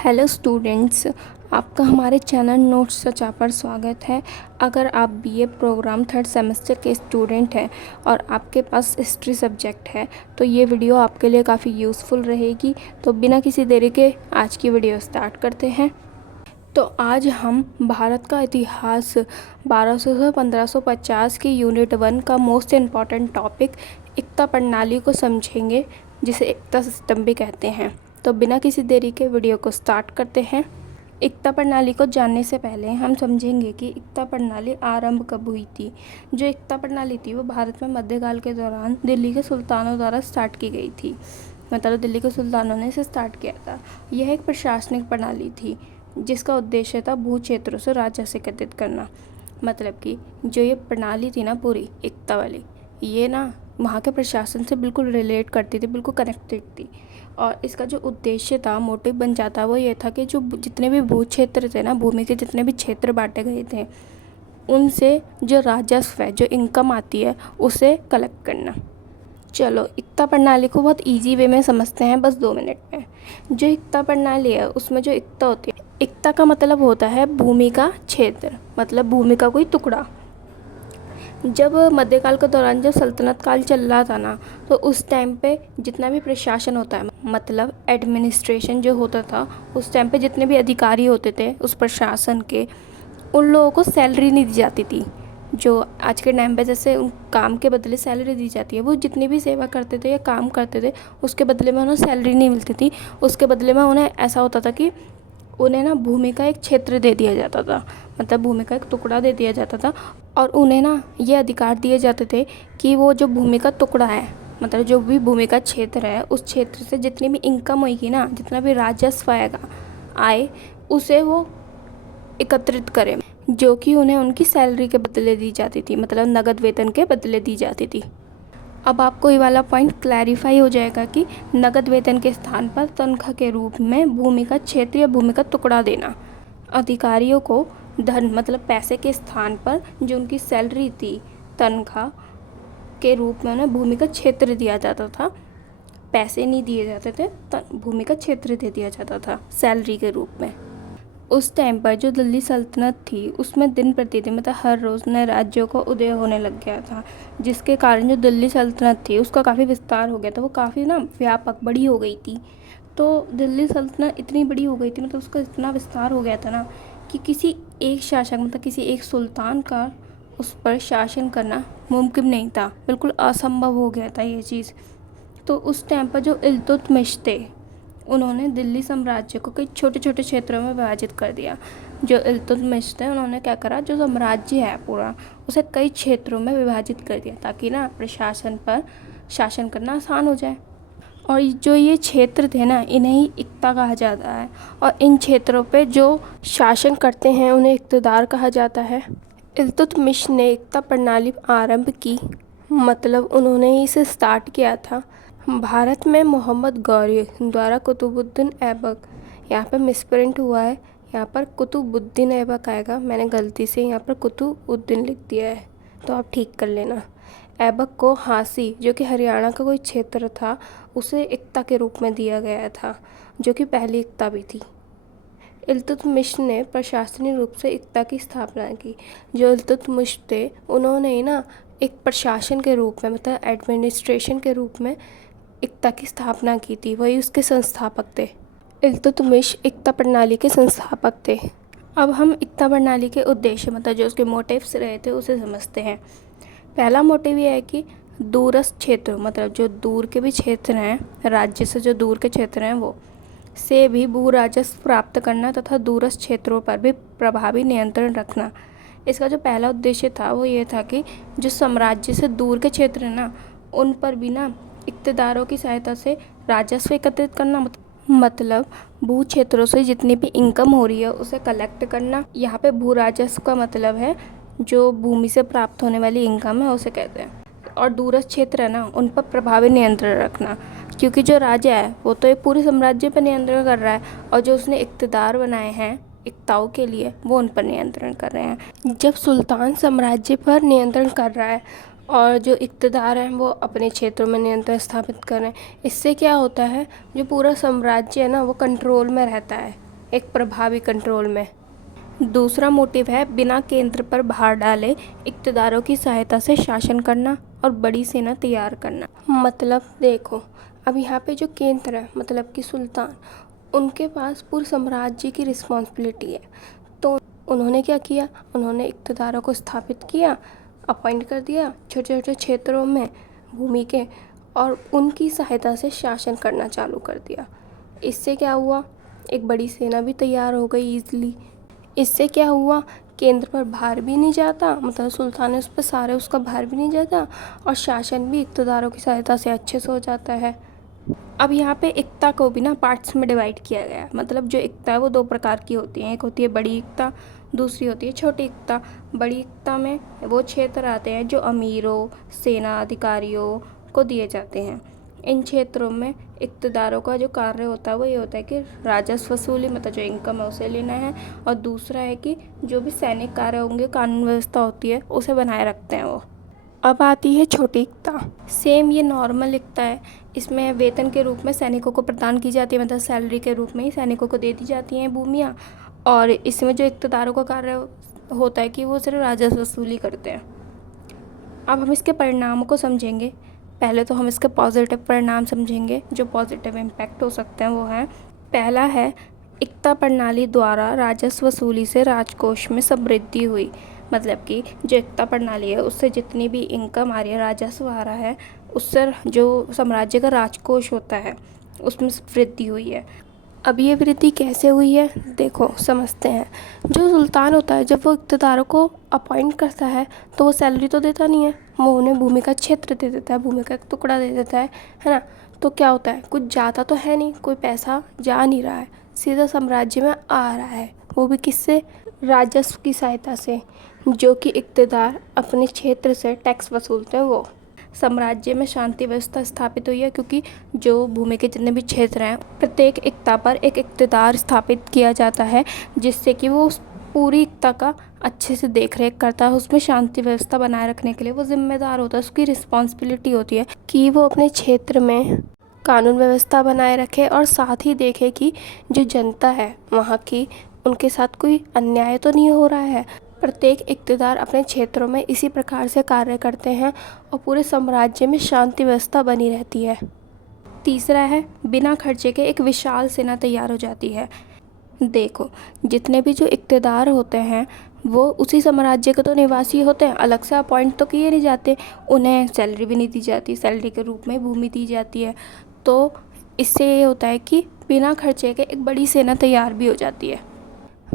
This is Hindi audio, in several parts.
हेलो स्टूडेंट्स, आपका हमारे चैनल नोट्स चर्चा पर स्वागत है। अगर आप बीए प्रोग्राम थर्ड सेमेस्टर के स्टूडेंट हैं और आपके पास हिस्ट्री सब्जेक्ट है तो ये वीडियो आपके लिए काफ़ी यूज़फुल रहेगी। तो बिना किसी देरी के आज की वीडियो स्टार्ट करते हैं। तो आज हम भारत का इतिहास 1200 से 1550 की यूनिट 1 का मोस्ट इम्पॉर्टेंट टॉपिक एकता प्रणाली को समझेंगे, जिसे एकता सिस्टम भी कहते हैं। तो बिना किसी देरी के वीडियो को स्टार्ट करते हैं। एकता प्रणाली को जानने से पहले हम समझेंगे कि एकता प्रणाली आरंभ कब हुई थी। जो एकता प्रणाली थी वो भारत में मध्यकाल के दौरान दिल्ली के सुल्तानों द्वारा स्टार्ट की गई थी। मतलब दिल्ली के सुल्तानों ने इसे स्टार्ट किया था। यह एक प्रशासनिक प्रणाली थी जिसका उद्देश्य था भू क्षेत्रों से राजस्व एकत्रित करना। मतलब कि जो ये प्रणाली थी ना पूरी एकता वाली, ये ना वहाँ के प्रशासन से बिल्कुल रिलेट करती थी, बिल्कुल कनेक्टेड थी। और इसका जो उद्देश्य था, मोटिव बन जाता, वो ये था कि जो जितने भी भू क्षेत्र थे ना, भूमि के जितने भी क्षेत्र बांटे गए थे, उनसे जो राजस्व है, जो इनकम आती है, उसे कलेक्ट करना। चलो एकता प्रणाली को बहुत इजी वे में समझते हैं, बस 2 मिनट में। जो एकता प्रणाली है उसमें जो एकता होती है, एकता का मतलब होता है भूमि का क्षेत्र, मतलब भूमि का कोई टुकड़ा। जब मध्यकाल के दौरान जब सल्तनत काल चल रहा था ना, तो उस टाइम पे जितना भी प्रशासन होता है, मतलब एडमिनिस्ट्रेशन जो होता था, उस टाइम पे जितने भी अधिकारी होते थे उस प्रशासन के, उन लोगों को सैलरी नहीं दी जाती थी। जो आज के टाइम पे जैसे उन काम के बदले सैलरी दी जाती है, वो जितनी भी सेवा करते थे या काम करते थे उसके बदले में उन्हें सैलरी नहीं मिलती थी। उसके बदले में उन्हें ऐसा होता था कि उन्हें ना भूमि का एक क्षेत्र दे दिया जाता था, मतलब भूमि का एक टुकड़ा दे दिया जाता था। और उन्हें ना ये अधिकार दिए जाते थे कि वो जो भूमि का टुकड़ा है, मतलब जो भी भूमि का क्षेत्र है, उस क्षेत्र से जितनी भी इनकम होगी ना, जितना भी राजस्व आएगा आए, उसे वो एकत्रित करें, जो कि उन्हें उनकी सैलरी के बदले दी जाती थी, मतलब नगद वेतन के बदले दी जाती थी। अब आपको ये वाला पॉइंट क्लैरिफाई हो जाएगा कि नगद वेतन के स्थान पर तनख्वाह के रूप में भूमि का क्षेत्र या भूमि का टुकड़ा देना। अधिकारियों को धन मतलब पैसे के स्थान पर जो उनकी सैलरी थी, तनख्वाह के रूप में उन्हें भूमि का क्षेत्र दिया जाता था। पैसे नहीं दिए जाते थे, भूमि का क्षेत्र दे दिया जाता था सैलरी के रूप में। उस टाइम पर जो दिल्ली सल्तनत थी उसमें दिन प्रतिदिन मतलब हर रोज़ नए राज्यों का उदय होने लग गया था, जिसके कारण जो दिल्ली सल्तनत थी उसका काफ़ी विस्तार हो गया था। वो काफ़ी ना व्यापक बड़ी हो गई थी। तो दिल्ली सल्तनत इतनी बड़ी हो गई थी, मतलब उसका इतना विस्तार हो गया था ना कि किसी एक शासक मतलब किसी एक सुल्तान का उस पर शासन करना मुमकिन नहीं था, बिल्कुल असंभव हो गया था ये चीज़। तो उस टाइम पर जो इल्तुतमिश थे, उन्होंने दिल्ली साम्राज्य को कई छोटे छोटे क्षेत्रों में विभाजित कर दिया। जो इल्तुतमिश थे उन्होंने क्या करा, जो साम्राज्य है पूरा उसे कई क्षेत्रों में विभाजित कर दिया, ताकि ना प्रशासन पर शासन करना आसान हो जाए। और जो ये क्षेत्र थे ना, इन्हें ही एकता कहा जाता है। और इन क्षेत्रों पे जो शासन करते हैं उन्हें इक़्तिदार कहा जाता है। इल्तुतमिश ने एकता प्रणाली आरंभ की, मतलब उन्होंने ही इसे स्टार्ट किया था। भारत में मोहम्मद गौरी द्वारा कुतुबुद्दीन ऐबक, यहाँ पर मिसप्रिंट हुआ है, यहाँ पर कुतुबुद्दीन ऐबक आएगा, मैंने गलती से यहाँ पर कुतुबुद्दीन लिख दिया है, तो आप ठीक कर लेना। ऐबक को हांसी, जो कि हरियाणा का कोई क्षेत्र था, उसे एकता के रूप में दिया गया था, जो कि पहली एकता भी थी। इल्तुतमिश ने प्रशासनिक रूप से एकता की स्थापना की। जो इल्तुतमिश थे उन्होंने ही ना एक प्रशासन के रूप में, मतलब एडमिनिस्ट्रेशन के रूप में एकता की स्थापना की थी, वही उसके संस्थापक थे। इल्तुतमिश एकता प्रणाली के संस्थापक थे। अब हम एकता प्रणाली के उद्देश्य, मतलब जो उसके मोटिव्स रहे थे, उसे समझते हैं। पहला मोटिव यह है कि दूरस्थ क्षेत्र, मतलब जो दूर के भी क्षेत्र हैं, राज्य से जो दूर के क्षेत्र हैं, वो से भी भू राजस्व प्राप्त करना तथा दूरस्थ क्षेत्रों पर भी प्रभावी नियंत्रण रखना। इसका जो पहला उद्देश्य था वो ये था कि जो साम्राज्य से दूर के क्षेत्र हैं ना, उन पर भी ना इक़्तिदारों की सहायता से राजस्व एकत्रित करना, मतलब भू क्षेत्रों से जितनी भी इनकम हो रही है उसे कलेक्ट करना। यहाँ पे भू राजस्व का मतलब है जो भूमि से प्राप्त होने वाली इनकम है उसे कहते हैं। और दूरस्थ क्षेत्र है ना, उन पर प्रभावी नियंत्रण रखना, क्योंकि जो राजा है वो तो एक पूरे साम्राज्य पर नियंत्रण कर रहा है, और जो उसने इक़्तिदार बनाए हैं एकताओं के लिए, वो उन पर नियंत्रण कर रहे हैं। जब सुल्तान साम्राज्य पर नियंत्रण कर रहा है और जो इक़्तिदार हैं वो अपने क्षेत्रों में नियंत्रण स्थापित कर रहे हैं, इससे क्या होता है, जो पूरा साम्राज्य है ना वो कंट्रोल में रहता है। एक प्रभावी कंट्रोल में। दूसरा मोटिव है बिना केंद्र पर भार डाले इक़्तिदारों की सहायता से शासन करना और बड़ी सेना तैयार करना। मतलब देखो, अब यहाँ पे जो केंद्र है मतलब कि सुल्तान, उनके पास पूरे साम्राज्य की रिस्पॉन्सिबिलिटी है। तो उन्होंने क्या किया, उन्होंने इक़्तिदारों को स्थापित किया, अपॉइंट कर दिया छोटे छोटे क्षेत्रों में भूमि के, और उनकी सहायता से शासन करना चालू कर दिया। इससे क्या हुआ, एक बड़ी सेना भी तैयार हो गई ईज़िली। इससे क्या हुआ, केंद्र पर भार भी नहीं जाता, मतलब सुल्तान उस पर सारे उसका भार भी नहीं जाता, और शासन भी इक़्तिदारों की सहायता से अच्छे से हो जाता है। अब यहाँ पे एकता को भी ना पार्ट्स में डिवाइड किया गया है। मतलब जो एकता है वो दो प्रकार की होती है, एक होती है बड़ी एकता, दूसरी होती है छोटी एकता। बड़ी एकता में वो क्षेत्र आते हैं जो अमीरों, सेना अधिकारियों को दिए जाते हैं। इन क्षेत्रों में इक़्तिदारों का जो कार्य होता है वो ये होता है कि राजस्व वसूली, मतलब जो इनकम है उसे लेना है, और दूसरा है कि जो भी सैनिक कार्य होंगे, कानून व्यवस्था होती है, उसे बनाए रखते हैं वो। अब आती है छोटी एकता। सेम ये नॉर्मल एकता है, इसमें वेतन के रूप में सैनिकों को प्रदान की जाती है, मतलब सैलरी के रूप में ही सैनिकों को दे दी जाती हैं भूमियाँ। और इसमें जो इक़्तिदारों का कार्य होता है कि वो सिर्फ राजस्व वसूली करते हैं। अब हम इसके परिणामों को समझेंगे। पहले तो हम इसके पॉजिटिव परिणाम समझेंगे, जो पॉजिटिव इम्पैक्ट हो सकते हैं वो हैं, पहला है एकता प्रणाली द्वारा राजस्व वसूली से राजकोष में समृद्धि हुई। मतलब कि जो एकता प्रणाली है उससे जितनी भी इनकम आ रही है, राजस्व आ रहा है, उससे जो साम्राज्य का राजकोष होता है उसमें वृद्धि हुई है। अब ये वृद्धि कैसे हुई है, देखो समझते हैं। जो सुल्तान होता है जब वो इक़्तिदारों को अपॉइंट करता है तो वो सैलरी तो देता नहीं है, वो उन्हें भूमि का क्षेत्र दे देता है, भूमि का एक टुकड़ा दे देता है ना। तो क्या होता है, कुछ जाता तो है नहीं, कोई पैसा जा नहीं रहा है, सीधा साम्राज्य में आ रहा है, वो भी किससे, राजस्व की सहायता से, जो कि इक़्तिदार अपने क्षेत्र से टैक्स वसूलते हैं। वो साम्राज्य में शांति व्यवस्था स्थापित हुई है, क्योंकि जो भूमि के जितने भी क्षेत्र हैं प्रत्येक एकता पर एक इक़्तिदार स्थापित किया जाता है, जिससे कि वो उस पूरी एकता का अच्छे से देख रेख करता है, उसमें शांति व्यवस्था बनाए रखने के लिए वो जिम्मेदार होता है। उसकी रिस्पॉन्सिबिलिटी होती है कि वो अपने क्षेत्र में कानून व्यवस्था बनाए रखे और साथ ही देखे कि जो जनता है वहाँ की, उनके साथ कोई अन्याय तो नहीं हो रहा है। प्रत्येक इक़्तिदार अपने क्षेत्रों में इसी प्रकार से कार्य करते हैं और पूरे साम्राज्य में शांति व्यवस्था बनी रहती है। तीसरा है बिना खर्चे के एक विशाल सेना तैयार हो जाती है। देखो, जितने भी जो इक़्तिदार होते हैं वो उसी साम्राज्य के तो निवासी होते हैं, अलग से अपॉइंट तो किए नहीं जाते, उन्हें सैलरी भी नहीं दी जाती, सैलरी के रूप में भूमि दी जाती है। तो इससे ये होता है कि बिना खर्चे के एक बड़ी सेना तैयार भी हो जाती है।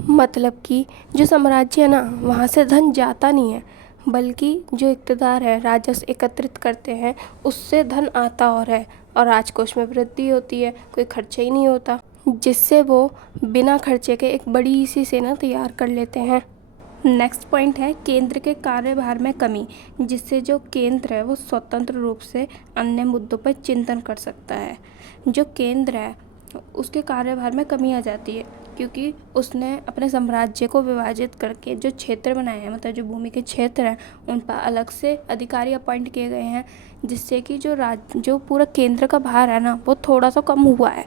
मतलब कि जो साम्राज्य है ना, वहाँ से धन जाता नहीं है, बल्कि जो इक़्तिदार है राजस्व एकत्रित करते हैं उससे धन आता और राजकोष में वृद्धि होती है, कोई खर्चा ही नहीं होता, जिससे वो बिना खर्चे के एक बड़ी सी सेना तैयार कर लेते हैं। नेक्स्ट पॉइंट है केंद्र के कार्यभार में कमी, जिससे जो केंद्र है वो स्वतंत्र रूप से अन्य मुद्दों पर चिंतन कर सकता है। जो केंद्र है उसके कार्यभार में कमी आ जाती है, क्योंकि उसने अपने साम्राज्य को विभाजित करके जो क्षेत्र बनाए हैं, मतलब जो भूमि के क्षेत्र हैं उन पर अलग से अधिकारी अपॉइंट किए गए हैं, जिससे कि जो पूरा केंद्र का भार है ना वो थोड़ा सा कम हुआ है।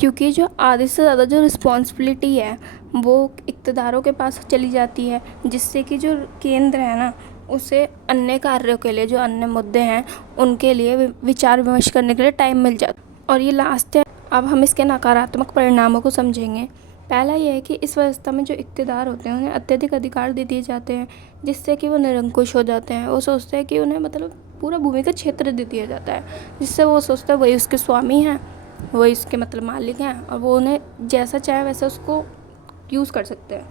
क्योंकि जो आधे से ज़्यादा जो रिस्पॉन्सिबिलिटी है वो इक़्तिदारों के पास चली जाती है, जिससे कि जो केंद्र है ना उसे अन्य कार्यों के लिए, जो अन्य मुद्दे हैं उनके लिए विचार विमर्श करने के लिए टाइम मिल जाता। और ये लास्ट है। अब हम इसके नकारात्मक परिणामों को समझेंगे। पहला यह है कि इस व्यवस्था में जो इक़्तिदार होते हैं उन्हें अत्यधिक अधिकार दे दिए जाते हैं, जिससे कि वो निरंकुश हो जाते हैं। वो सोचते हैं कि उन्हें मतलब पूरा भूमि का क्षेत्र दे दिया जाता है, जिससे वो सोचते हैं वही उसके स्वामी हैं, वही उसके मतलब मालिक हैं, और वो उन्हें जैसा चाहे वैसा उसको यूज़ कर सकते हैं।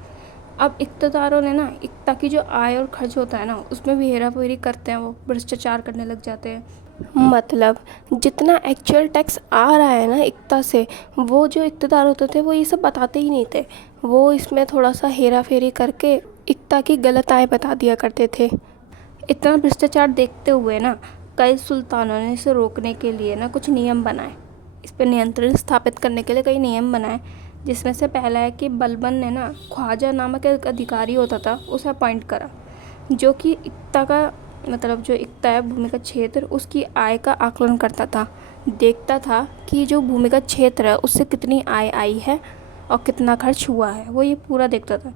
अब इक़्तिदारों ने ना एकता की जो आय और खर्च होता है ना उसमें भी हेराफेरी करते हैं, वो भ्रष्टाचार करने लग जाते हैं। मतलब जितना एक्चुअल टैक्स आ रहा है ना एकता से, वो जो इक़्तिदार होते थे वो ये सब बताते ही नहीं थे, वो इसमें थोड़ा सा हेरा फेरी करके एकता की गलत आय बता दिया करते थे। इतना भ्रष्टाचार देखते हुए ना कई सुल्तानों ने इसे रोकने के लिए ना कुछ नियम बनाए, इस पर नियंत्रण स्थापित करने के लिए कई नियम बनाए, जिसमें से पहला है कि बलबन ने ना ख्वाजा नामक एक अधिकारी होता था उसे अपॉइंट करा, जो कि एकता का मतलब जो एकता है भूमि का क्षेत्र उसकी आय का आकलन करता था, देखता था कि जो भूमि का क्षेत्र है उससे कितनी आय आई है और कितना खर्च हुआ है, वो ये पूरा देखता था।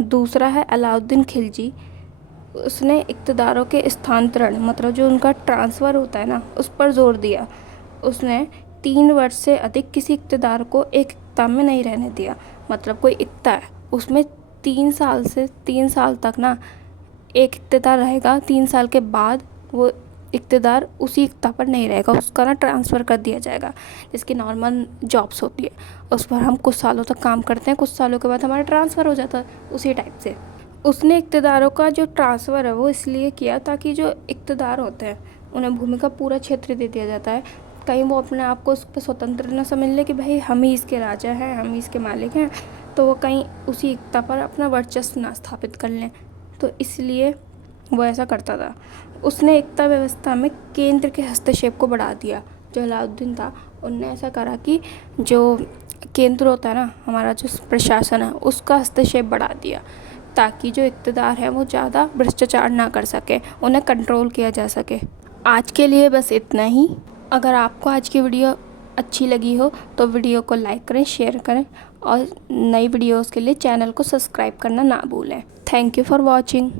दूसरा है अलाउद्दीन खिलजी। उसने इक़्तिदारों के स्थानांतरण मतलब जो उनका ट्रांसफ़र होता है ना, उस पर ज़ोर दिया। उसने 3 वर्ष से अधिक किसी इक़्तिदार को एक इक़्ता में नहीं रहने दिया। मतलब कोई इक़्ता है, उसमें 3 साल तक ना एक इक़्तिदार रहेगा, 3 साल के बाद वो इक़्तिदार उसी इक़्ता पर नहीं रहेगा, उसका ना ट्रांसफ़र कर दिया जाएगा। जिसकी नॉर्मल जॉब्स होती है, उस पर हम कुछ सालों तक काम करते हैं, कुछ सालों के बाद हमारा ट्रांसफ़र हो जाता है, उसी टाइप से। उसने इक़्तिदारों का जो ट्रांसफ़र है वो इसलिए किया ताकि जो इक़्तिदार होते हैं उन्हें भूमि का पूरा क्षेत्र दे दिया जाता है। कहीं वो अपने आप को उस पर स्वतंत्र न समझ ले कि भाई हम ही इसके राजा हैं, हम ही इसके मालिक हैं, तो वो कहीं उसी इक़्ता पर अपना वर्चस्व ना स्थापित कर लें। तो इसलिए वो ऐसा करता था। उसने इक़्ता व्यवस्था में केंद्र के हस्तक्षेप को बढ़ा दिया। जो अलाउद्दीन था, उनने ऐसा करा कि जो केंद्र होता है ना, हमारा जो प्रशासन है, उसका हस्तक्षेप बढ़ा दिया ताकि जो इक़्तिदार है वो ज़्यादा भ्रष्टाचार ना कर सके, उन्हें कंट्रोल किया जा सके। आज के लिए बस इतना ही। अगर आपको आज की वीडियो अच्छी लगी हो तो वीडियो को लाइक करें, शेयर करें और नई वीडियोस के लिए चैनल को सब्सक्राइब करना ना भूलें। Thank you for watching.